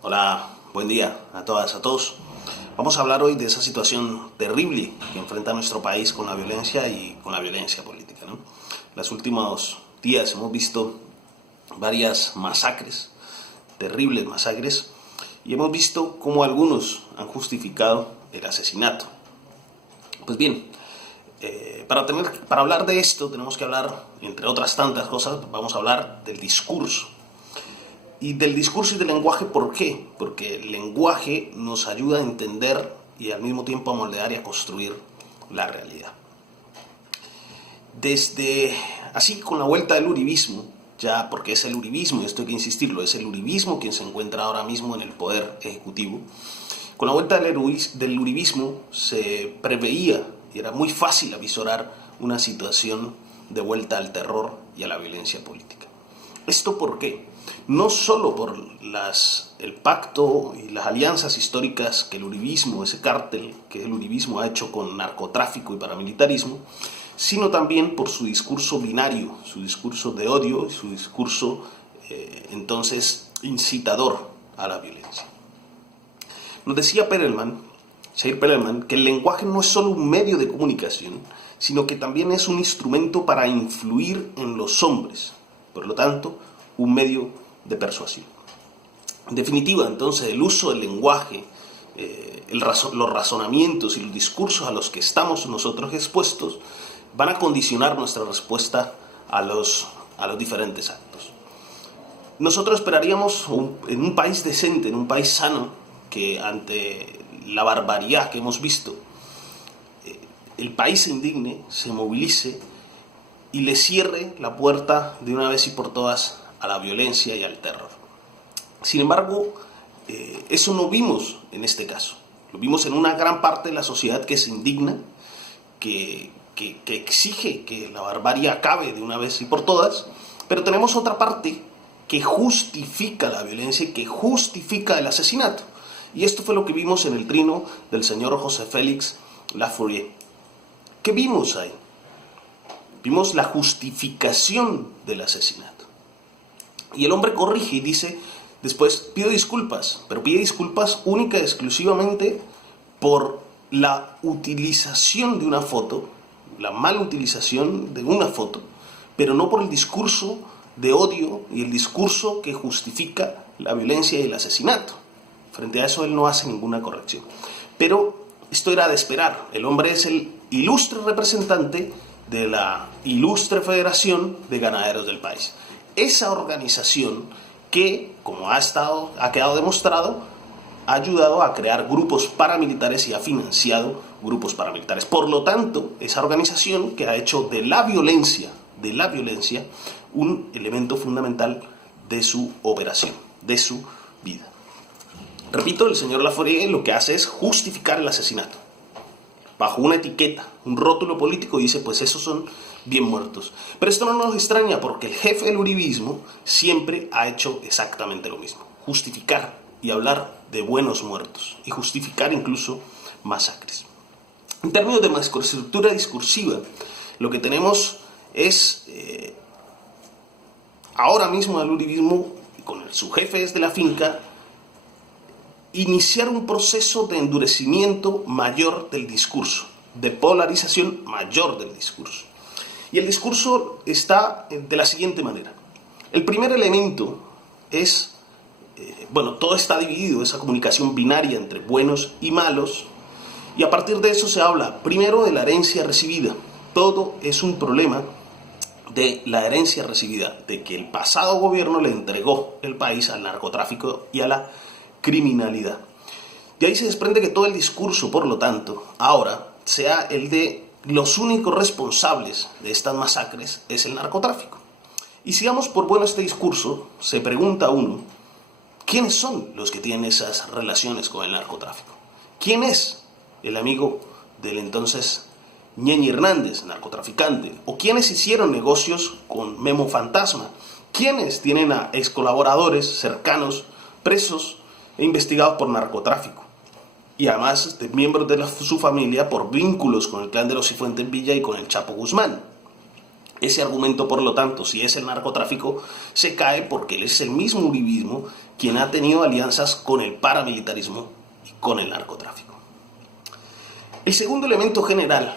Hola, buen día a todas, a todos. Vamos a hablar hoy de esa situación terrible que enfrenta nuestro país con la violencia y con la violencia política, ¿no? Los últimos días hemos visto varias masacres, terribles masacres, y hemos visto cómo algunos han justificado el asesinato. Pues bien, para hablar de esto tenemos que hablar, entre otras tantas cosas, vamos a hablar del discurso. Y del discurso y del lenguaje, ¿por qué? Porque el lenguaje nos ayuda a entender y al mismo tiempo a moldear y a construir la realidad. Desde así con la vuelta del uribismo, ya porque es el uribismo, y esto hay que insistirlo, es el uribismo quien se encuentra ahora mismo en el poder ejecutivo. Con la vuelta del uribismo se preveía y era muy fácil avisorar una situación de vuelta al terror y a la violencia política. ¿Esto por qué? No solo por el pacto y las alianzas históricas que el uribismo, ese cártel que el uribismo ha hecho con narcotráfico y paramilitarismo, sino también por su discurso binario, su discurso de odio y su discurso entonces incitador a la violencia. Nos decía Shir Perelman, que el lenguaje no es solo un medio de comunicación, sino que también es un instrumento para influir en los hombres, por lo tanto, un medio de persuasión. En definitiva, entonces, el uso del lenguaje, los razonamientos y los discursos a los que estamos nosotros expuestos van a condicionar nuestra respuesta a los diferentes actos. Nosotros esperaríamos en un país decente, en un país sano, que ante la barbaridad que hemos visto, el país se indigne, se movilice y le cierre la puerta de una vez y por todas a la violencia y al terror. Sin embargo, eso no vimos en este caso. Lo vimos en una gran parte de la sociedad que se indigna, que exige que la barbarie acabe de una vez y por todas, pero tenemos otra parte que justifica la violencia y que justifica el asesinato. Y esto fue lo que vimos en el trino del señor José Félix Lafourier. ¿Qué vimos ahí? Vimos la justificación del asesinato. Y el hombre corrige y dice, después pido disculpas, pero pide disculpas única y exclusivamente por la utilización de una foto, la mala utilización de una foto, pero no por el discurso de odio y el discurso que justifica la violencia y el asesinato. Frente a eso él no hace ninguna corrección. Pero esto era de esperar. El hombre es el ilustre representante de la ilustre Federación de Ganaderos del país. Esa organización que, como ha quedado demostrado, ha ayudado a crear grupos paramilitares y ha financiado grupos paramilitares. Por lo tanto, esa organización que ha hecho de la violencia, un elemento fundamental de su operación, de su vida. Repito, el señor Lafourier lo que hace es justificar el asesinato. Bajo una etiqueta, un rótulo político, dice, pues esos son bien muertos. Pero esto no nos extraña porque el jefe del uribismo siempre ha hecho exactamente lo mismo. Justificar y hablar de buenos muertos. Y justificar incluso masacres. En términos de macroestructura discursiva, lo que tenemos es, ahora mismo el uribismo, con su jefe desde la finca, iniciar un proceso de endurecimiento mayor del discurso, de polarización mayor del discurso. Y el discurso está de la siguiente manera. El primer elemento es, todo está dividido, esa comunicación binaria entre buenos y malos, y a partir de eso se habla primero de la herencia recibida. Todo es un problema de la herencia recibida, de que el pasado gobierno le entregó el país al narcotráfico y a la criminalidad. De ahí se desprende que todo el discurso, por lo tanto, ahora sea el de los únicos responsables de estas masacres es el narcotráfico. Y si damos por bueno este discurso, se pregunta uno, ¿quiénes son los que tienen esas relaciones con el narcotráfico? ¿Quién es el amigo del entonces Ñeñe Hernández, narcotraficante? ¿O quiénes hicieron negocios con Memo Fantasma? ¿Quiénes tienen a ex colaboradores cercanos presos e investigados por narcotráfico? Y además de miembros de su familia por vínculos con el clan de los Cifuentes Villa y con el Chapo Guzmán. Ese argumento, por lo tanto, si es el narcotráfico, se cae porque es el mismo uribismo quien ha tenido alianzas con el paramilitarismo y con el narcotráfico. El segundo elemento general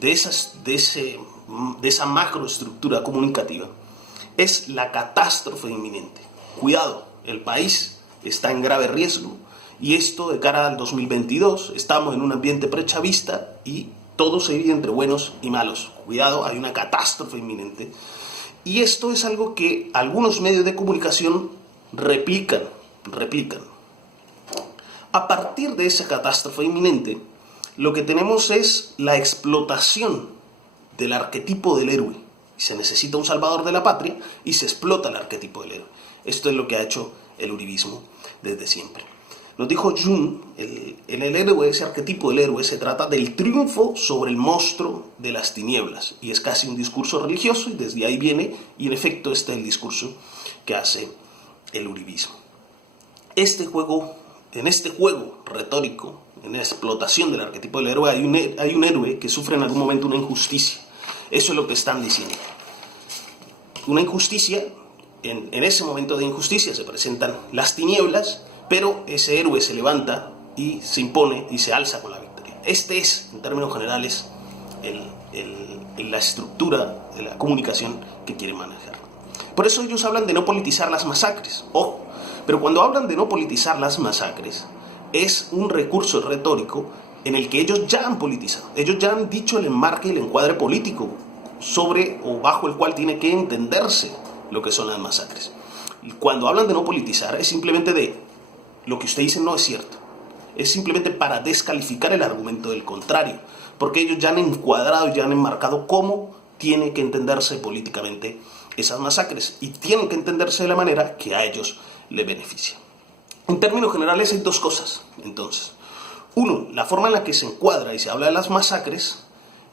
de esa macroestructura comunicativa es la catástrofe inminente. Cuidado, el país está en grave riesgo y esto de cara al 2022, estamos en un ambiente prechavista y todo se divide entre buenos y malos. Cuidado, hay una catástrofe inminente. Y esto es algo que algunos medios de comunicación replican. A partir de esa catástrofe inminente, lo que tenemos es la explotación del arquetipo del héroe. Se necesita un salvador de la patria y se explota el arquetipo del héroe. Esto es lo que ha hecho el uribismo desde siempre. Nos dijo Jung, en el héroe, ese arquetipo del héroe, se trata del triunfo sobre el monstruo de las tinieblas. Y es casi un discurso religioso y desde ahí viene, y en efecto este es el discurso que hace el uribismo. En este juego retórico, en la explotación del arquetipo del héroe, hay un héroe que sufre en algún momento una injusticia. Eso es lo que están diciendo. Una injusticia, en ese momento de injusticia se presentan las tinieblas, pero ese héroe se levanta y se impone y se alza con la victoria. Este es, en términos generales, la estructura de la comunicación que quiere manejar. Por eso ellos hablan de no politizar las masacres. Ojo, pero cuando hablan de no politizar las masacres, es un recurso retórico en el que ellos ya han politizado. Ellos ya han dicho el enmarque y el encuadre político sobre o bajo el cual tiene que entenderse lo que son las masacres. Y cuando hablan de no politizar, es simplemente de lo que usted dice no es cierto. Es simplemente para descalificar el argumento del contrario, porque ellos ya han encuadrado, ya han enmarcado cómo tiene que entenderse políticamente esas masacres y tienen que entenderse de la manera que a ellos les beneficia. En términos generales hay dos cosas, entonces. Uno, la forma en la que se encuadra y se habla de las masacres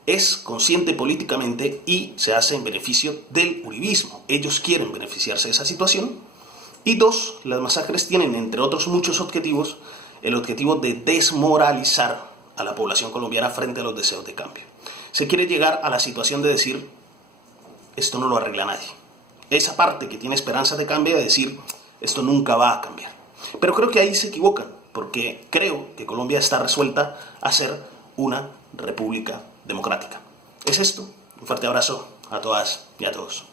es consciente políticamente y se hace en beneficio del uribismo. Ellos quieren beneficiarse de esa situación. Y dos, las masacres tienen, entre otros muchos objetivos, el objetivo de desmoralizar a la población colombiana frente a los deseos de cambio. Se quiere llegar a la situación de decir, esto no lo arregla nadie. Esa parte que tiene esperanza de cambio, de decir, esto nunca va a cambiar. Pero creo que ahí se equivocan, porque creo que Colombia está resuelta a ser una república democrática. ¿Es esto? Un fuerte abrazo a todas y a todos.